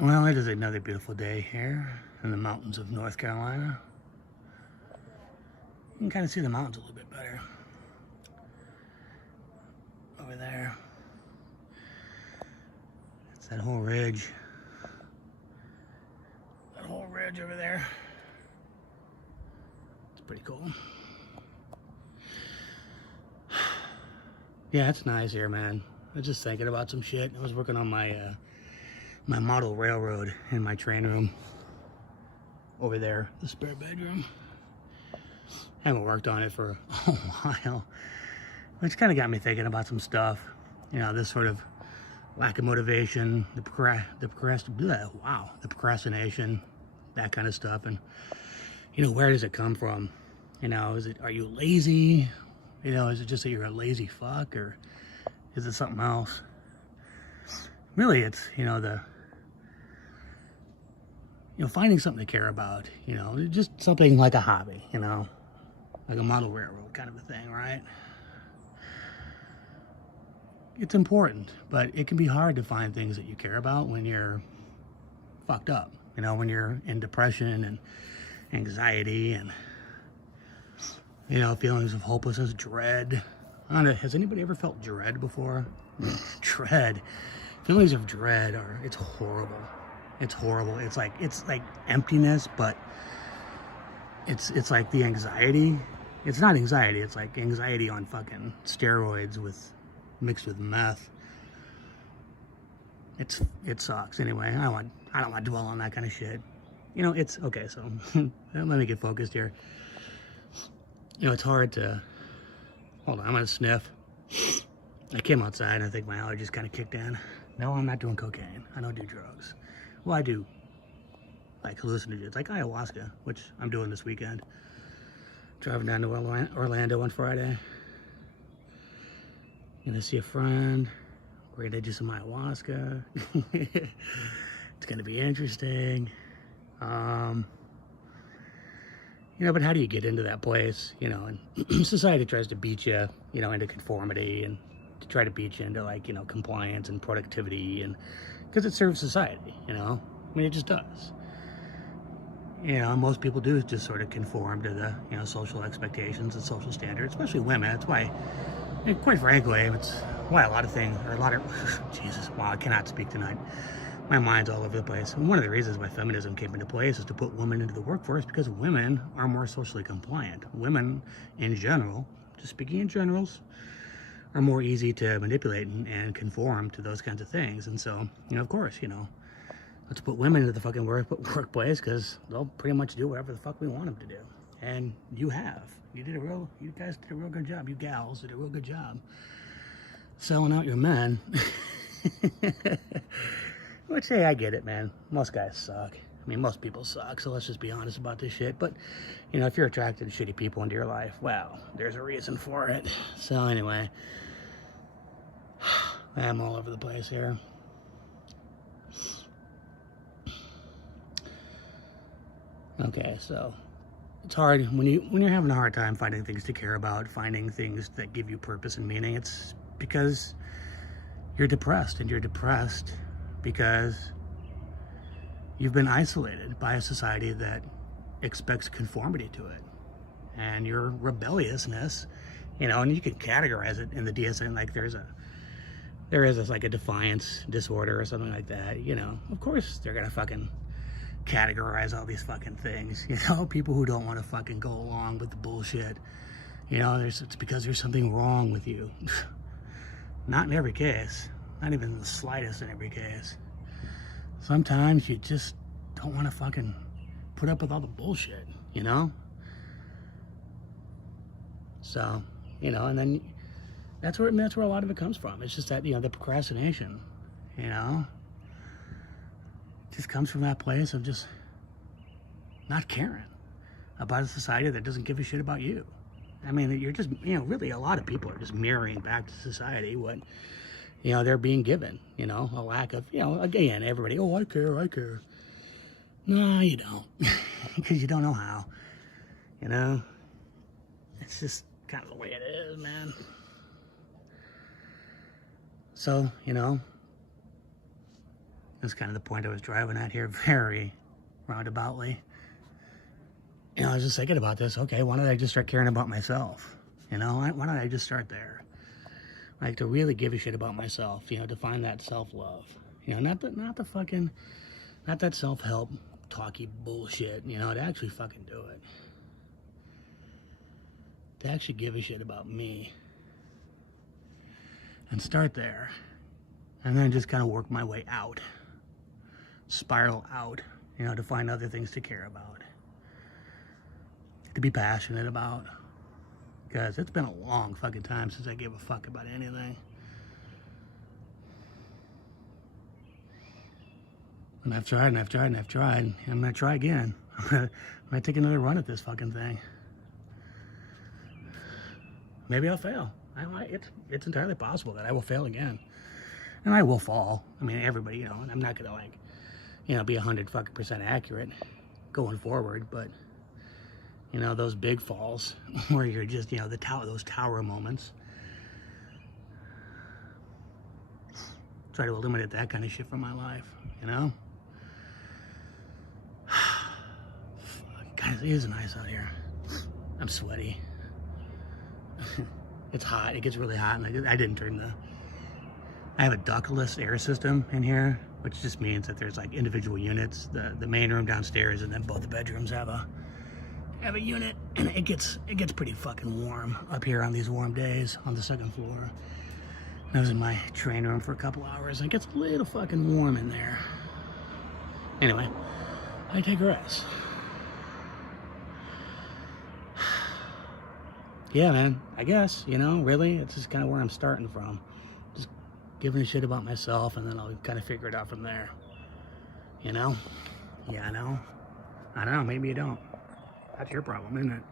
Well, it is another beautiful day here in the mountains of North Carolina. You can kind of see the mountains a little bit better over there. It's that whole ridge. That whole ridge over there. It's pretty cool. Yeah, it's nice here, man. I was just thinking about some shit. I was working on my my model railroad in my train room over there, the spare bedroom. Haven't worked on it for a while, which kind of got me thinking about some stuff. You know, this sort of lack of motivation, the procrastination, that kind of stuff. And you know, where does it come from? You know, are you lazy? You know, is it just that you're a lazy fuck, or is it something else? Really, it's, you know, finding something to care about, you know, just something like a hobby, you know, like a model railroad kind of a thing, right? It's important, but it can be hard to find things that you care about when you're fucked up, you know, when you're in depression and anxiety and, you know, feelings of hopelessness, dread. I don't know, has anybody ever felt dread before? Dread. Feelings of dread it's horrible. It's horrible. It's like emptiness, but it's like the anxiety. It's not anxiety, it's like anxiety on fucking steroids mixed with meth. It sucks. Anyway, I don't want to dwell on that kind of shit. You know, it's okay, so let me get focused here. You know, it's hard to hold on, I'm gonna sniff. I came outside and I think my allergies kind of kicked in. No, I'm not doing cocaine. I don't do drugs. Well, I do like hallucinogens, like ayahuasca, which I'm doing this weekend. Driving down to Orlando on Friday. Gonna see a friend. We're gonna do some ayahuasca. It's gonna be interesting. You know, but how do you get into that place? You know, and society tries to beat you, you know, into conformity and to try to beat you into, like, you know, compliance and productivity, and because it serves society, you know. I mean, it just does. You know, most people do just sort of conform to the, you know, social expectations and social standards, especially women. That's why, and quite frankly, it's why a lot of Jesus, wow, I cannot speak tonight. My mind's all over the place. And one of the reasons why feminism came into place is to put women into the workforce, because women are more socially compliant. Women, in general, just speaking in generals, are more easy to manipulate and conform to those kinds of things. And so, you know, of course, you know, let's put women into the fucking workplace, because they'll pretty much do whatever the fuck we want them to do. And you guys did a real good job. You gals did a real good job selling out your men. Which, hey, I get it, man. Most guys suck. I mean, most people suck, so let's just be honest about this shit. But, you know, if you're attracted to shitty people into your life, well, there's a reason for it. So, anyway, I'm all over the place here. Okay, so it's hard when you're having a hard time finding things to care about, finding things that give you purpose and meaning. It's because you're depressed, and you're depressed because you've been isolated by a society that expects conformity to it. And your rebelliousness, you know, and you can categorize it in the DSM, like there is like a defiance disorder or something like that, you know. Of course they're gonna fucking categorize all these fucking things, you know. People who don't want to fucking go along with the bullshit, you know, it's because there's something wrong with you. Not in every case. Not even the slightest in every case. Sometimes you just don't want to fucking put up with all the bullshit, you know? So, you know, and then that's where a lot of it comes from. It's just that, you know, the procrastination, you know? It just comes from that place of just not caring about a society that doesn't give a shit about you. I mean, you're just, you know, really a lot of people are just mirroring back to society what, you know, they're being given, you know, a lack of, you know, again, everybody, oh, I care. No, you don't, because you don't know how, you know. It's just kind of the way it is, man. So, you know, That's kind of the point I was driving at here, very roundaboutly. You know, I was just thinking about this. Okay, why don't I just start caring about myself? You know, why don't I just start there? Like, to really give a shit about myself, you know, to find that self-love. You know, not that self-help talky bullshit, you know, to actually fucking do it. To actually give a shit about me. And start there. And then just kind of work my way out. Spiral out, you know, to find other things to care about. To be passionate about. Because it's been a long fucking time since I gave a fuck about anything. And I've tried and I've tried and I've tried. And I'm gonna try again. I'm gonna take another run at this fucking thing. Maybe I'll fail. It's entirely possible that I will fail again. And I will fall. I mean, everybody, you know, and I'm not gonna, like, you know, be 100% accurate going forward, but you know, those big falls where you're just, you know, those tower moments. Try to eliminate that kind of shit from my life, you know? God, it is nice out here. I'm sweaty. It's hot. It gets really hot, and I didn't turn I have a ductless air system in here, which just means that there's like individual units. The main room downstairs, and then both the bedrooms have a unit, and it gets pretty fucking warm up here on these warm days on the second floor. I was in my train room for a couple hours, and it gets a little fucking warm in there. Anyway, I take a rest. Yeah, man, I guess, you know, really, it's just kind of where I'm starting from. Just giving a shit about myself, and then I'll kind of figure it out from there. You know? Yeah, I know. I don't know, maybe you don't. That's your problem, isn't it?